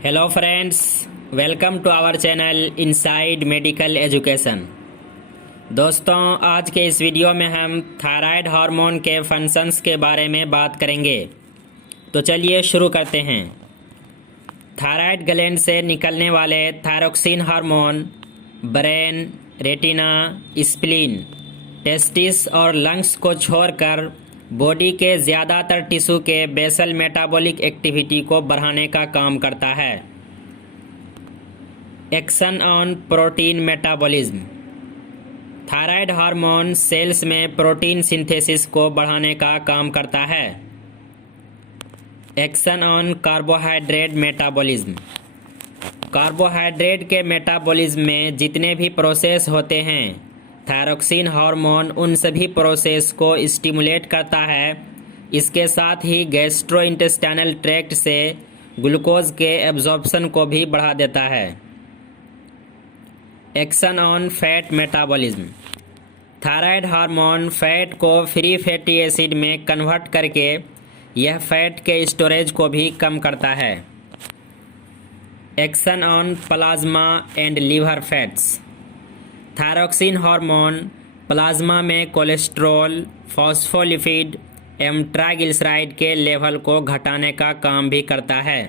Hello friends, welcome to our channel inside medical education. दोस्तों, आज के इस वीडियो में हम थायराइड हार्मोन के फंक्शंस के बारे में बात करेंगे। तो चलिए शुरू करते हैं। थायराइड ग्लैंड से निकलने वाले thyroxine hormone brain, retina, spleen, testis और लंग्स को छोड़कर बॉडी के ज़्यादातर टिश्यू के बेसल मेटाबॉलिक एक्टिविटी को बढ़ाने का काम करता है। Action on protein metabolism. Thyroid hormone cells में प्रोटीन सिंथेसिस को बढ़ाने का काम करता है। Action on carbohydrate metabolism. Carbohydrate के मेटाबॉलिज्म में जितने भी प्रोसेस होते हैं, थायरोक्सिन हार्मोन उन सभी प्रोसेस को स्टिमुलेट करता है। इसके साथ ही गैस्ट्रोइंटेस्टाइनल ट्रैक्ट से ग्लूकोज के एब्जॉर्प्शन को भी बढ़ा देता है। Action on fat metabolism. Thyroid hormone fat को फ्री फैटी एसिड में कन्वर्ट करके यह फैट के स्टोरेज को भी कम करता है। Action on plasma and liver fats. Thyroxine hormone plasma में कोलेस्ट्रॉल, फॉस्फोलिपिड एवं ट्राइग्लिसराइड के लेवल को घटाने का काम भी करता है।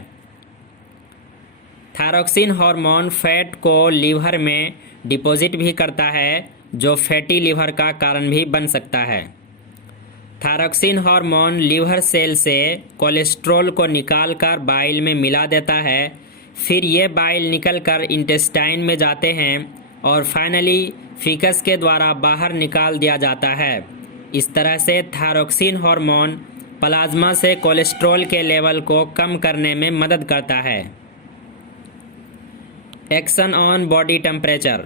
थायरोक्सिन हार्मोन फैट को लीवर में डिपॉजिट भी करता है, जो फैटी लीवर का कारण भी बन सकता है। थायरोक्सिन हार्मोन लीवर सेल से कोलेस्ट्रॉल को निकालकर बाइल में मिला देता है। फिर ये बाइल निकलकर इंटेस्टाइन में जाते हैं और फाइनली फीकस के द्वारा बाहर निकाल दिया जाता है। इस तरह से थायरोक्सिन हार्मोन प्लाज्मा से कोलेस्ट्रॉल के लेवल को कम करने में मदद करता है। Action on body temperature.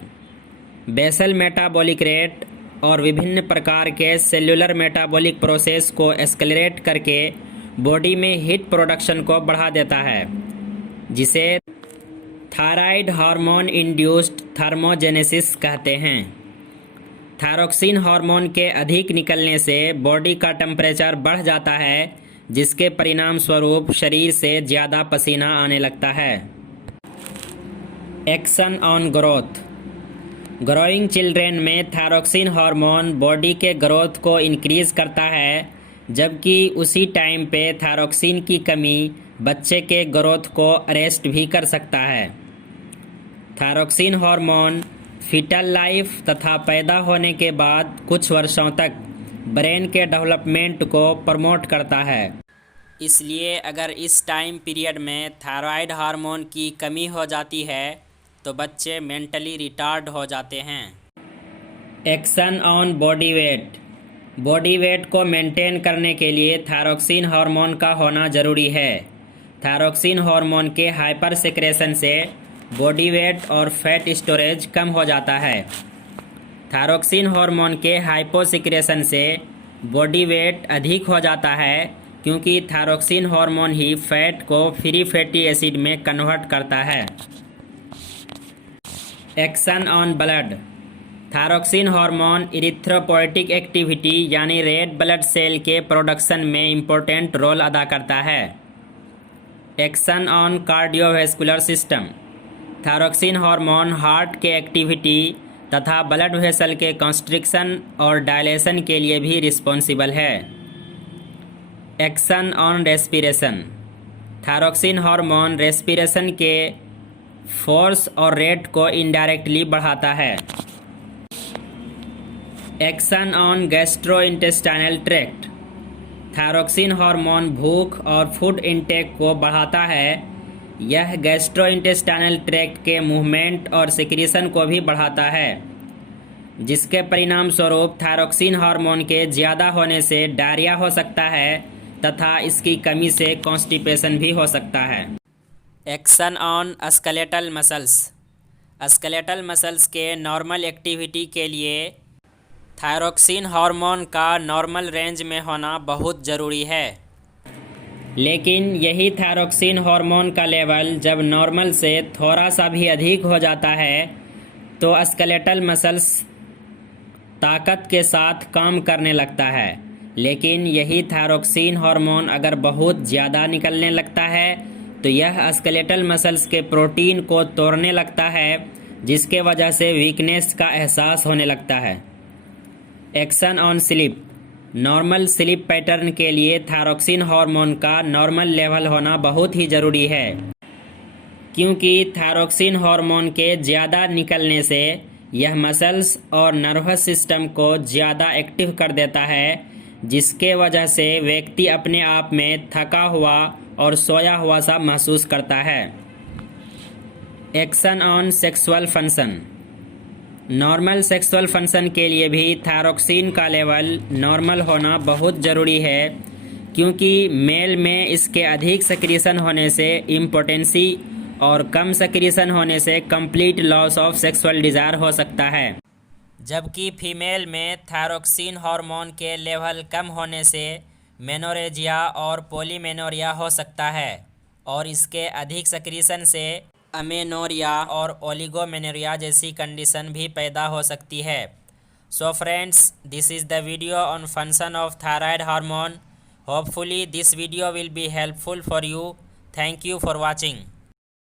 Basal metabolic rate और विभिन्न प्रकार के सेल्युलर मेटाबॉलिक प्रोसेस को एक्सेलरेट करके बॉडी में हीट प्रोडक्शन को बढ़ा देता है, जिसे थायराइड हार्मोन इंड्यूस्ड थर्मोजेनेसिस कहते हैं। थायरोक्सिन हार्मोन के अधिक निकलने से बॉडी का टेम्परेचर बढ़ जाता है, जिसके परिणाम स्वरूप शरीर से ज़्यादा पसीना आने लगता है। Action on growth. Growing children में थायरोक्सिन हार्मोन बॉडी के ग्रोथ को इंक्रीज करता है, जबकि उसी टाइम पे थायरोक्सिन की कमी बच्चे के ग्रोथ को अरेस्ट भी कर सकता है। थायरोक्सिन हार्मोन फीटल लाइफ तथा पैदा होने के बाद कुछ वर्षों तक ब्रेन के डेवलपमेंट को प्रमोट करता है। इसलिए अगर इस टाइम पीरियड में थायराइड हार्मोन की कमी हो जाती है तो बच्चे मेंटली रिटार्ड हो जाते हैं। Action on body weight. Body weight को मेंटेन करने के लिए थायरोक्सिन हार्मोन का होना ज़रूरी है। थायरोक्सिन हार्मोन के हाइपर सेक्रेशन से बॉडी वेट और फैट स्टोरेज कम हो जाता है। थायरोक्सिन हार्मोन के हाइपोसिक्रेशन से बॉडी वेट अधिक हो जाता है, क्योंकि थायरोक्सिन हार्मोन ही फैट को फ्री फैटी एसिड में कन्वर्ट करता है। Action on blood. Thyroxine hormone erythropoietic activity यानी रेड ब्लड सेल के प्रोडक्शन में इम्पोर्टेंट रोल अदा करता है। Action on cardiovascular system. Thyroxine hormone heart के एक्टिविटी तथा ब्लड वेसल के कंस्ट्रिक्शन और डायलेशन के लिए भी रिस्पॉन्सिबल है। Action on respiration. Thyroxine hormone respiration के फोर्स और रेट को इनडायरेक्टली बढ़ाता है। Action on gastrointestinal tract. Thyroxine hormone भूख और फूड इंटेक को बढ़ाता है। यह गैस्ट्रोइंटेस्टाइनल ट्रैक्ट के मूवमेंट और सिक्रीशन को भी बढ़ाता है, जिसके परिणाम स्वरूप थायरोक्सिन हार्मोन के ज़्यादा होने से डायरिया हो सकता है तथा इसकी कमी से कॉन्स्टिपेशन भी हो सकता है। Action on skeletal muscles. Skeletal muscles के नॉर्मल एक्टिविटी के लिए थायरोक्सिन हार्मोन का नॉर्मल रेंज में होना बहुत ज़रूरी है। लेकिन यही थायरोक्सिन हार्मोन का लेवल जब नॉर्मल से थोड़ा सा भी अधिक हो जाता है तो स्केलेटल मसल्स ताकत के साथ काम करने लगता है। लेकिन यही थायरोक्सिन हार्मोन अगर बहुत ज़्यादा निकलने लगता है तो यह स्केलेटल मसल्स के प्रोटीन को तोड़ने लगता है, जिसके वजह से वीकनेस का एहसास होने लगता है। Action on sleep. Normal sleep pattern के लिए थायरॉक्सिन हार्मोन का नॉर्मल लेवल होना बहुत ही ज़रूरी है, क्योंकि थायरॉक्सिन हार्मोन के ज़्यादा निकलने से यह मसल्स और नर्वस सिस्टम को ज़्यादा एक्टिव कर देता है, जिसके वजह से व्यक्ति अपने आप में थका हुआ और सोया हुआ सा महसूस करता है। Action on sexual function. Normal sexual function के लिए भी थायरॉक्सिन का लेवल नॉर्मल होना बहुत ज़रूरी है, क्योंकि मेल में इसके अधिक सेक्रीशन होने से इम्पोटेंसी और कम सेक्रीशन होने से complete loss of sexual desire हो सकता है, जबकि फीमेल में थायरॉक्सिन हार्मोन के लेवल कम होने से मेनोरेजिया और पॉलीमेनोरिया हो सकता है, और इसके अधिक सेक्रीशन से अमेनोरिया और ओलिगोमेनोरिया जैसी कंडीशन भी पैदा हो सकती है। So friends, this is the video on function of thyroid hormone. Hopefully this video will be helpful for you. Thank you for watching.